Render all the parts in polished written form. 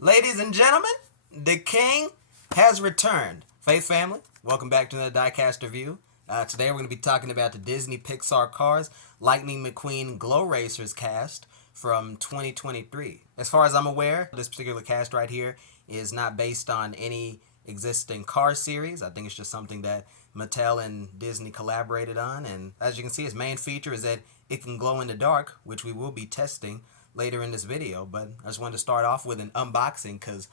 Ladies and gentlemen, the king has returned. Faith family, welcome back to the Diecast review. Today we're going to be talking about the Disney Pixar Cars Lightning McQueen Glow Racers cast from 2023. As far as I'm aware, this particular cast right here is not based on any existing car series. I think it's just something that Mattel and Disney collaborated on. And as you can see, its main feature is that it can glow in the dark, which we will be testing later in this video. But I just wanted to start off with an unboxing because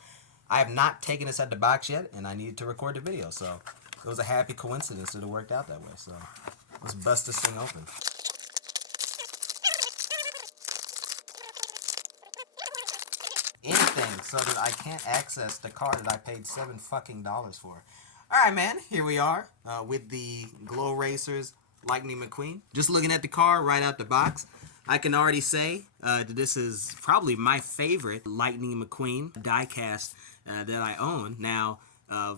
I have not taken this out the box yet and I needed to record the video. So it was a happy coincidence that it worked out that way. So let's bust this thing open. Anything so that I can't access the car that I paid $7 fucking for. Alright, man, here we are with the Glow Racers Lightning McQueen. Just looking at the car right out the box, I can already say that this is probably my favorite Lightning McQueen diecast that I own. Now,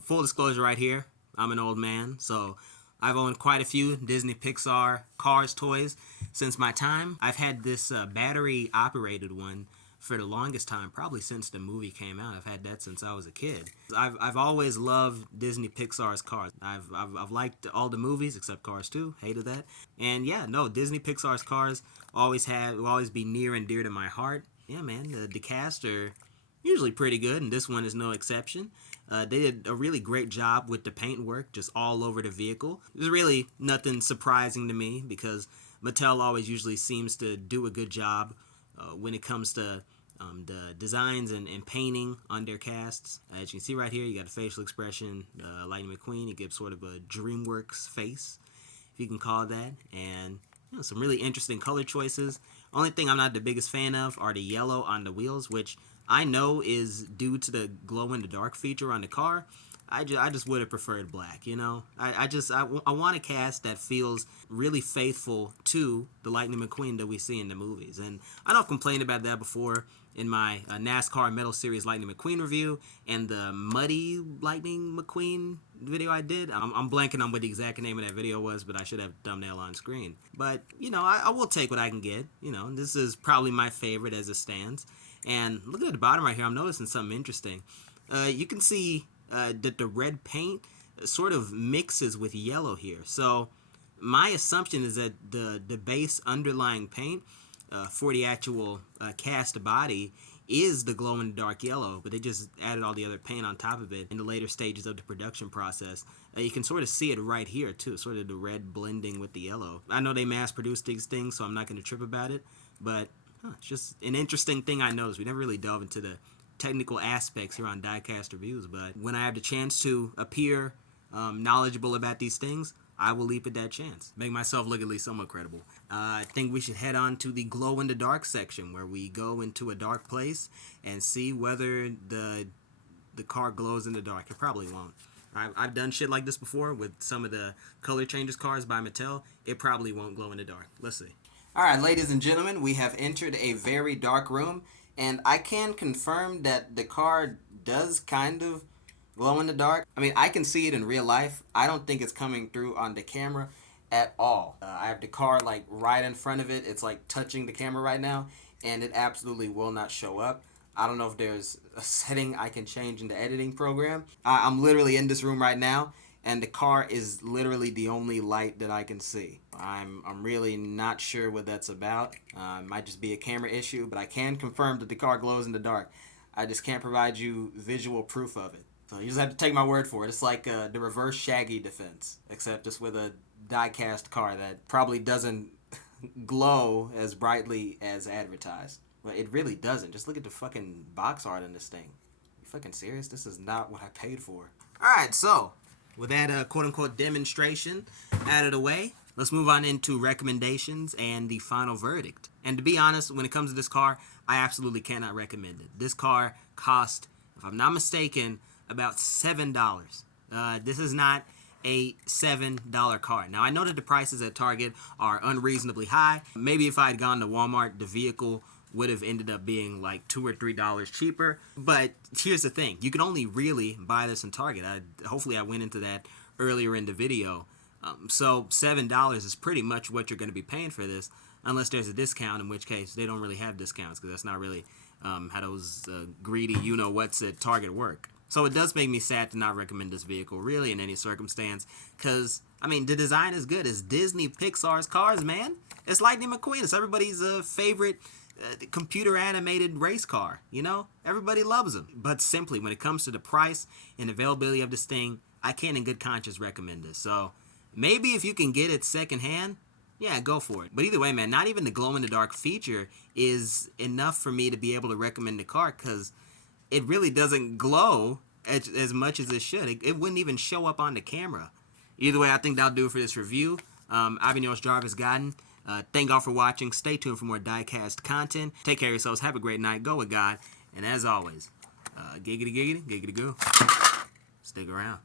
full disclosure right here, I'm an old man, so I've owned quite a few Disney Pixar Cars toys since my time. I've had this battery operated one for the longest time, probably since the movie came out. I've had that since I was a kid. I've always loved Disney Pixar's cars. I've liked all the movies except Cars 2. Hated that. And yeah, no, Disney Pixar's cars will always be near and dear to my heart. Yeah, man, the cast are usually pretty good, and this one is no exception. They did a really great job with the paint work, just all over the vehicle. There's really nothing surprising to me because Mattel always usually seems to do a good job when it comes to the designs and painting on their casts. As you can see right here, you got a facial expression, Lightning McQueen. It gives sort of a DreamWorks face, if you can call it that, and some really interesting color choices. Only thing I'm not the biggest fan of are the yellow on the wheels, which I know is due to the glow in the dark feature on the car. I just would have preferred black, you know. I want a cast that feels really faithful to the Lightning McQueen that we see in the movies. And I know I've complained about that before in my NASCAR Metal Series Lightning McQueen review and the Muddy Lightning McQueen video I did. I'm blanking on what the exact name of that video was, but I should have thumbnail on screen. But, you know, I will take what I can get. You know, this is probably my favorite as it stands. And look at the bottom right here. I'm noticing something interesting. You can see that the red paint sort of mixes with yellow here. So my assumption is that the base underlying paint for the actual cast body is the glow-in-the-dark yellow, but they just added all the other paint on top of it in the later stages of the production process. You can sort of see it right here too, sort of the red blending with the yellow. I know they mass-produce these things, so I'm not going to trip about it, but it's just an interesting thing I noticed. We never really delve into the technical aspects here on Diecast Reviews, but when I have the chance to appear knowledgeable about these things, I will leap at that chance. Make myself look at least somewhat credible. I think we should head on to the glow-in-the-dark section where we go into a dark place and see whether the car glows in the dark. It probably won't. I've done shit like this before with some of the color changes cars by Mattel. It probably won't glow in the dark. Let's see. Alright, ladies and gentlemen, we have entered a very dark room, and I can confirm that the car does kind of glow in the dark. I mean, I can see it in real life. I don't think it's coming through on the camera at all. I have the car like right in front of it. It's like touching the camera right now, and it absolutely will not show up. I don't know if there's a setting I can change in the editing program. I'm literally in this room right now, and the car is literally the only light that I can see. I'm really not sure what that's about. It might just be a camera issue, but I can confirm that the car glows in the dark. I just can't provide you visual proof of it. So you just have to take my word for it. It's like the reverse Shaggy defense, except it's with a die-cast car that probably doesn't glow as brightly as advertised. But it really doesn't. Just look at the fucking box art in this thing. You fucking serious? This is not what I paid for. Alright, so with that quote-unquote demonstration out of the way, let's move on into recommendations and the final verdict. And to be honest, when it comes to this car, I absolutely cannot recommend it. This car cost, if I'm not mistaken, about $7. This is not a $7 car. Now, I know that the prices at Target are unreasonably high. Maybe if I had gone to Walmart, the vehicle would have ended up being like $2 or $3 cheaper. But here's the thing. You can only really buy this in Target. Hopefully I went into that earlier in the video. So $7 is pretty much what you're going to be paying for this, unless there's a discount, in which case they don't really have discounts because that's not really how those greedy you-know-whats at Target work. So it does make me sad to not recommend this vehicle, really, in any circumstance, because, I mean, the design is good. It's Disney Pixar's cars, man. It's Lightning McQueen. It's everybody's favorite computer-animated race car, you know? Everybody loves them. But simply, when it comes to the price and availability of this thing, I can't in good conscience recommend this. So maybe if you can get it secondhand, yeah, go for it. But either way, man, not even the glow-in-the-dark feature is enough for me to be able to recommend the car, because it really doesn't glow as much as it should. It wouldn't even show up on the camera. Either way, I think that'll do it for this review. I've been yours, Jarvis Godden. Thank y'all for watching. Stay tuned for more Diecast content. Take care of yourselves. Have a great night. Go with God. And as always, giggity, giggity, giggity, goo. Stick around.